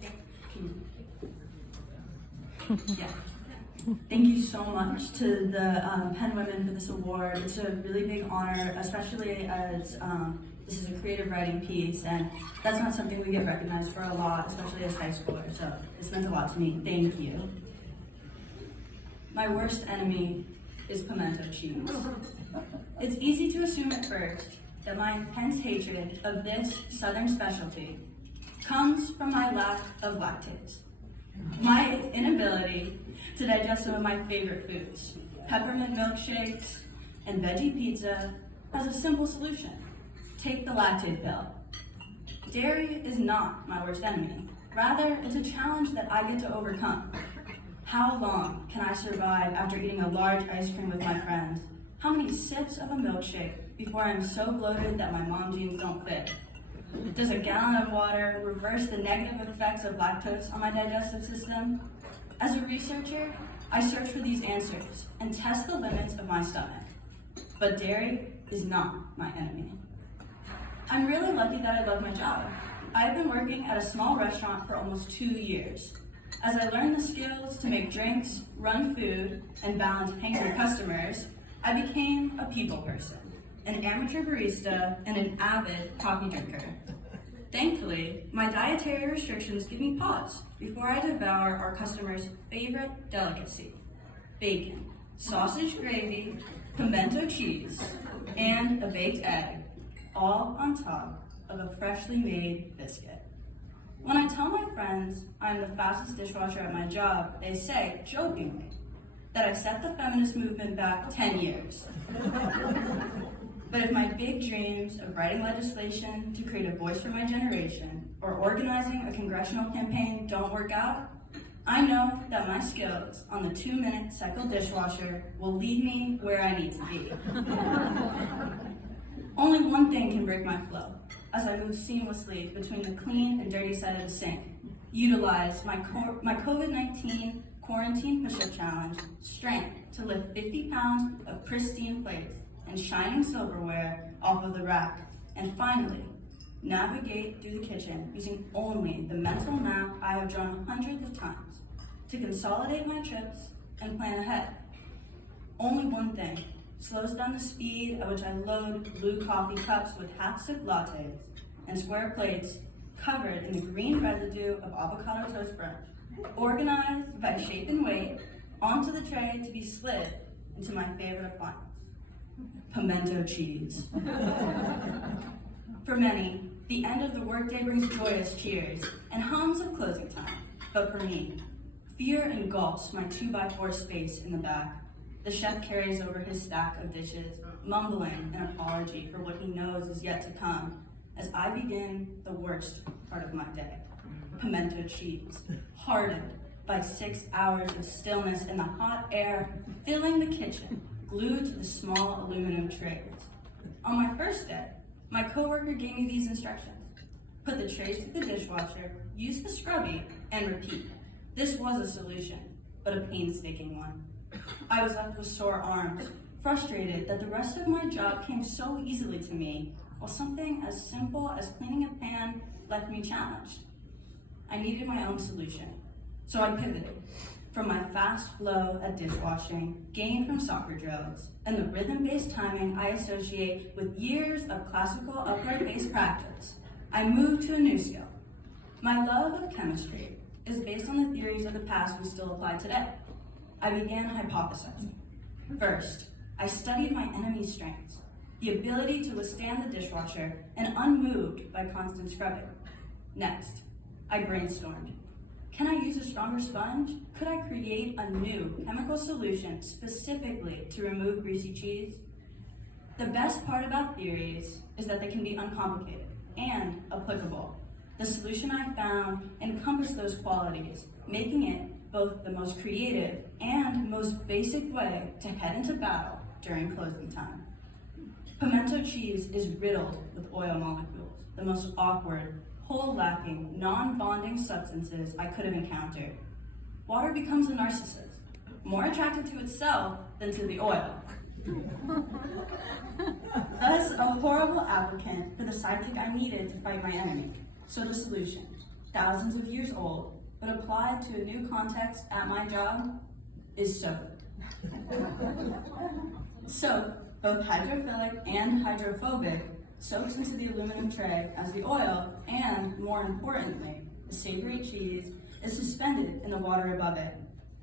Yeah. Thank you so much to the Penn Women for this award. It's a really big honor, especially as this is a creative writing piece, and that's not something we get recognized for a lot, especially as high schoolers, so it's meant a lot to me. Thank you. My worst enemy is pimento cheese. It's easy to assume at first that my intense hatred of this southern specialty comes from my lack of lactase. My inability to digest some of my favorite foods, peppermint milkshakes and veggie pizza, has a simple solution. Take the lactate pill. Dairy is not my worst enemy. Rather, it's a challenge that I get to overcome. How long can I survive after eating a large ice cream with my friends? How many sips of a milkshake before I'm so bloated that my mom jeans don't fit? Does a gallon of water reverse the negative effects of lactose on my digestive system? As a researcher, I search for these answers and test the limits of my stomach. But dairy is not my enemy. I'm really lucky that I love my job. I've been working at a small restaurant for almost 2 years. As I learned the skills to make drinks, run food, and balance hangry customers, I became a people person, an amateur barista, and an avid coffee drinker. Thankfully, my dietary restrictions give me pause before I devour our customers' favorite delicacy: bacon, sausage gravy, pimento cheese, and a baked egg, all on top of a freshly made biscuit. When I tell my friends I'm the fastest dishwasher at my job, they say, jokingly, that I set the feminist movement back 10 years. But if my big dreams of writing legislation to create a voice for my generation or organizing a congressional campaign don't work out, I know that my skills on the 2-minute cycle dishwasher will lead me where I need to be. Only one thing can break my flow as I move seamlessly between the clean and dirty side of the sink. Utilize my COVID-19 quarantine push-up challenge strength to lift 50 pounds of pristine plates and shining silverware off of the rack, and finally, navigate through the kitchen using only the mental map I have drawn hundreds of times to consolidate my trips and plan ahead. Only one thing slows down the speed at which I load blue coffee cups with half-sip lattes and square plates covered in the green residue of avocado toast brunch, organized by shape and weight onto the tray to be slid into my favorite appliance: pimento cheese. For many, the end of the workday brings joyous cheers and hums of closing time. But for me, fear engulfs my 2x4 space in the back. The chef carries over his stack of dishes, mumbling an apology for what he knows is yet to come, as I begin the worst part of my day: pimento cheese, hardened by 6 hours of stillness in the hot air filling the kitchen, glued to the small aluminum trays. On my first day, my coworker gave me these instructions: put the trays to the dishwasher, use the scrubby, and repeat. This was a solution, but a painstaking one. I was left with sore arms, frustrated that the rest of my job came so easily to me, while something as simple as cleaning a pan left me challenged. I needed my own solution, so I pivoted from my fast flow at dishwashing, gained from soccer drills, and the rhythm-based timing I associate with years of classical upright-based practice. I moved to a new skill. My love of chemistry is based on the theories of the past we still apply today. I began hypothesizing. First, I studied my enemy's strengths, the ability to withstand the dishwasher and unmoved by constant scrubbing. Next, I brainstormed. Can I use a stronger sponge? Could I create a new chemical solution specifically to remove greasy cheese? The best part about theories is that they can be uncomplicated and applicable. The solution I found encompassed those qualities, making it both the most creative and most basic way to head into battle during closing time. Pimento cheese is riddled with oil molecules, the most awkward, hole-lacking, non-bonding substances I could have encountered. Water becomes a narcissist, more attracted to itself than to the oil. Thus, a horrible applicant for the sidekick I needed to fight my enemy. So the solution: thousands of years old, but applied to a new context at my job, is soap. Soap, both hydrophilic and hydrophobic, soaks into the aluminum tray as the oil, and more importantly, the savory cheese, is suspended in the water above it.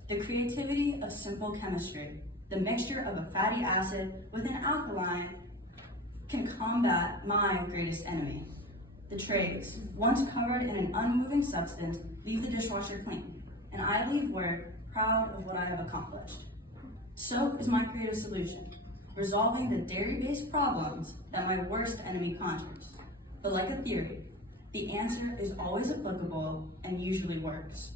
The creativity of simple chemistry, the mixture of a fatty acid with an alkaline, can combat my greatest enemy. The trays, once covered in an unmoving substance, leave the dishwasher clean, and I leave work proud of what I have accomplished. Soap is my creative solution, resolving the dairy-based problems that my worst enemy conjures. But like a theory, the answer is always applicable and usually works.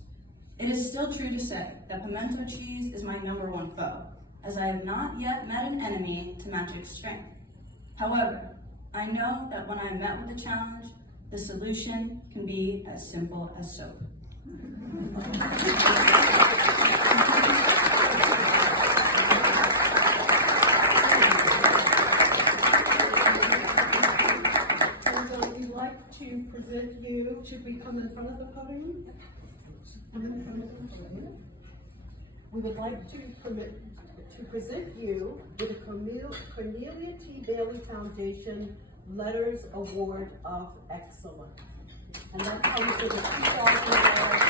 It is still true to say that pimento cheese is my #1 foe, as I have not yet met an enemy to match its strength. However, I know that when I am met with a challenge, the solution can be as simple as soap. We'd like to present you, should we come in front of the podium? Come in front of the podium. We would like to present you with the Cornelia T. Bailey Foundation Letters Award of Excellence. And that comes with a $2,000